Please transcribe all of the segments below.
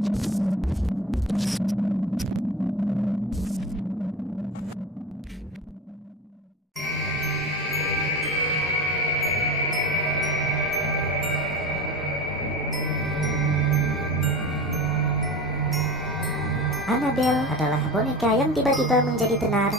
Annabelle adalah boneka yang tiba-tiba menjadi tenar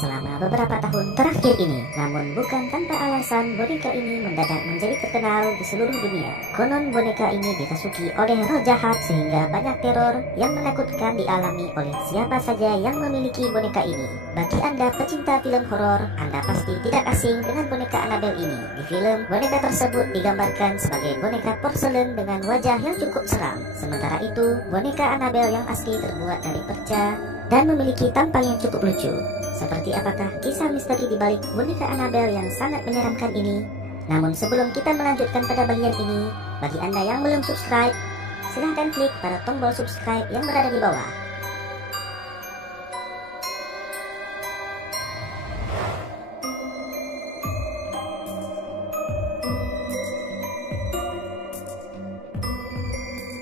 selama beberapa tahun terakhir ini. Namun bukan tanpa alasan boneka ini mendadak menjadi terkenal di seluruh dunia. Konon boneka ini dirasuki oleh roh jahat sehingga banyak teror yang menakutkan dialami oleh siapa saja yang memiliki boneka ini. Bagi Anda pecinta film horor, Anda pasti tidak asing dengan boneka Annabelle ini. Di film, boneka tersebut digambarkan sebagai boneka porselen dengan wajah yang cukup seram. Sementara itu, boneka Annabelle yang asli terbuat dari perca dan memiliki tampang yang cukup lucu. Seperti apakah kisah misteri di balik boneka Annabelle yang sangat menyeramkan ini? Namun sebelum kita melanjutkan pada bagian ini, bagi Anda yang belum subscribe, silahkan klik pada tombol subscribe yang berada di bawah.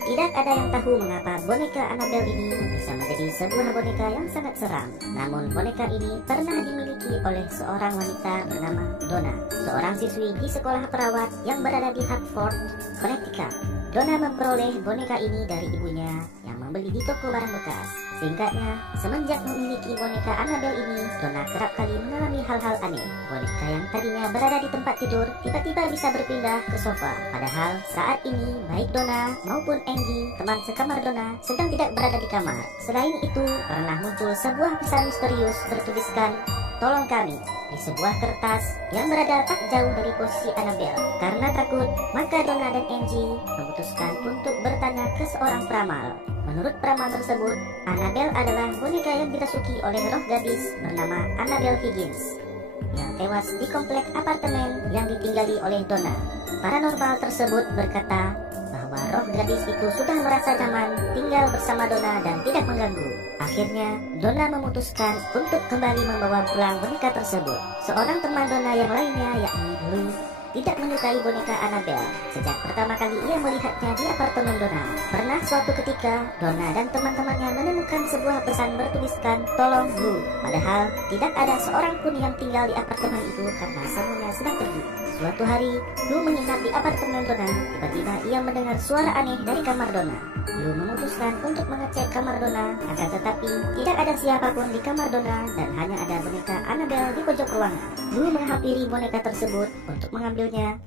Tidak ada yang tahu mengapa boneka Annabelle ini bisa menjadi sebuah boneka yang sangat seram. Namun boneka ini pernah dimiliki oleh seorang wanita bernama Donna, seorang siswi di sekolah perawat yang berada di Hartford, Connecticut. Donna memperoleh boneka ini dari ibunya yang membeli di toko barang bekas. Singkatnya, semenjak memiliki boneka Annabelle ini, Donna kerap kali mengalami hal-hal aneh. Boneka yang tadinya berada di tempat tidur, tiba-tiba bisa berpindah ke sofa. Padahal saat ini, baik Donna maupun Angie, teman sekamar Donna, sedang tidak berada di kamar. Selain itu, pernah muncul sebuah pesan misterius bertuliskan, "Tolong kami," di sebuah kertas yang berada tak jauh dari posisi Annabelle. Karena takut, maka Donna dan Angie memutuskan untuk bertanya ke seorang peramal. Menurut peramal tersebut, Annabelle adalah boneka yang dirasuki oleh roh gadis bernama Annabelle Higgins yang tewas di komplek apartemen yang ditinggali oleh Donna. Paranormal tersebut berkata bahwa roh gadis itu sudah merasa nyaman tinggal bersama Donna dan tidak mengganggu. Akhirnya, Donna memutuskan untuk kembali membawa pulang boneka tersebut. Seorang teman Donna yang lainnya, yakni Lou, tidak menyukai boneka Annabelle sejak pertama kali ia melihatnya di apartemen Donna. Pernah suatu ketika, Donna dan teman-temannya menemukan sebuah pesan bertuliskan, "Tolong Lou." Padahal tidak ada seorang pun yang tinggal di apartemen itu karena semuanya sedang pergi. Suatu hari, Lou menginap di apartemen Donna. Tiba-tiba ia mendengar suara aneh dari kamar Donna. Lou memutuskan untuk mengecek kamar Donna, akan tetapi tidak ada siapapun di kamar Donna dan hanya ada boneka Annabelle di pojok ruangan. Lou menghampiri boneka tersebut untuk mengambilnya,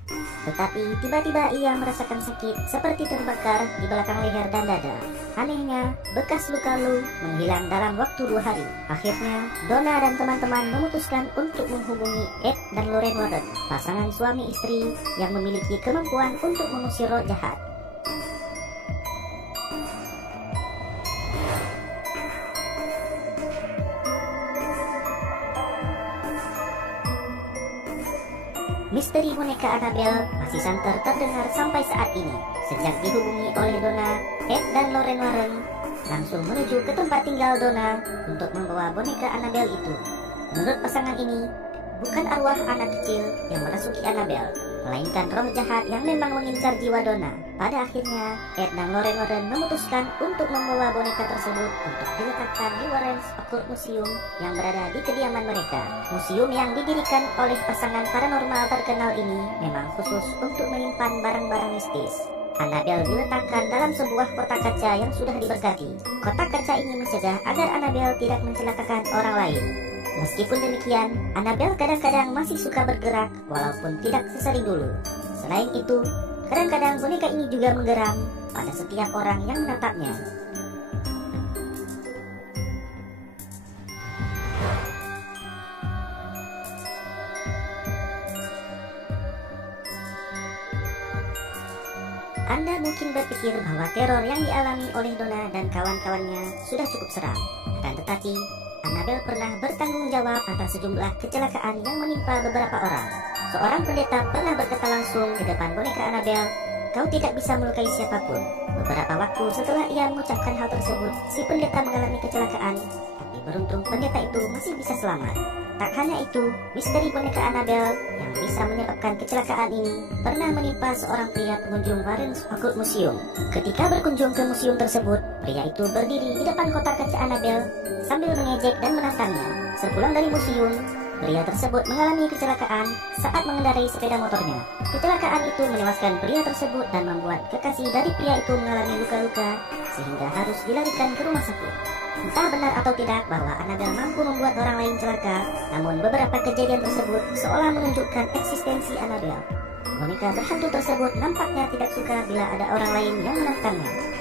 tetapi tiba-tiba ia merasakan sakit seperti terbakar di belakang leher dan dada. Anehnya, bekas luka Lou menghilang dalam waktu 2 hari. Akhirnya, Donna dan teman-teman memutuskan untuk menghubungi Ed dan Lorraine Warren, pasangan suami istri yang memiliki kemampuan untuk mengusir roh jahat. Misteri boneka Annabelle masih santer terdengar sampai saat ini. Sejak dihubungi oleh Donna, Ed dan Lorraine Warren langsung menuju ke tempat tinggal Donna untuk membawa boneka Annabelle itu. Menurut pasangan ini, bukan arwah anak kecil yang merasuki Annabelle, melainkan roh jahat yang memang mengincar jiwa Donna. Pada akhirnya, Ed dan Lorraine Warren memutuskan untuk membawa boneka tersebut untuk diletakkan di Warren's Occult Museum yang berada di kediaman mereka. Museum yang didirikan oleh pasangan paranormal terkenal ini memang khusus untuk menyimpan barang-barang mistis. Annabelle diletakkan dalam sebuah kotak kaca yang sudah diberkati. Kotak kaca ini mencegah agar Annabelle tidak mencelakakan orang lain. Meskipun demikian, Annabelle kadang-kadang masih suka bergerak walaupun tidak sesering dulu. Selain itu, kadang-kadang boneka ini juga menggeram pada setiap orang yang menatapnya. Anda mungkin berpikir bahwa teror yang dialami oleh Donna dan kawan-kawannya sudah cukup seram. Akan tetapi, Annabelle pernah bertanggung jawab atas sejumlah kecelakaan yang menimpa beberapa orang. Seorang pendeta pernah berkata langsung di depan boneka Annabelle, "Kau tidak bisa melukai siapapun." Beberapa waktu setelah ia mengucapkan hal tersebut, si pendeta mengalami kecelakaan, Tapi beruntung pendeta itu masih bisa selamat. Tak hanya itu, misteri boneka Annabelle yang bisa menyebabkan kecelakaan ini pernah menimpa seorang pria pengunjung Warren Occult Museum. Ketika berkunjung ke museum tersebut, pria itu berdiri di depan kotak kaca Annabelle sambil mengejek dan menantangnya. Sepulang dari museum, pria tersebut mengalami kecelakaan saat mengendarai sepeda motornya. Kecelakaan itu menewaskan pria tersebut dan membuat kekasih dari pria itu mengalami luka-luka sehingga harus dilarikan ke rumah sakit. Entah benar atau tidak bahwa Annabelle mampu membuat orang lain celaka, namun beberapa kejadian tersebut seolah menunjukkan eksistensi Annabelle. Boneka berhantu tersebut nampaknya tidak suka bila ada orang lain yang menantangnya.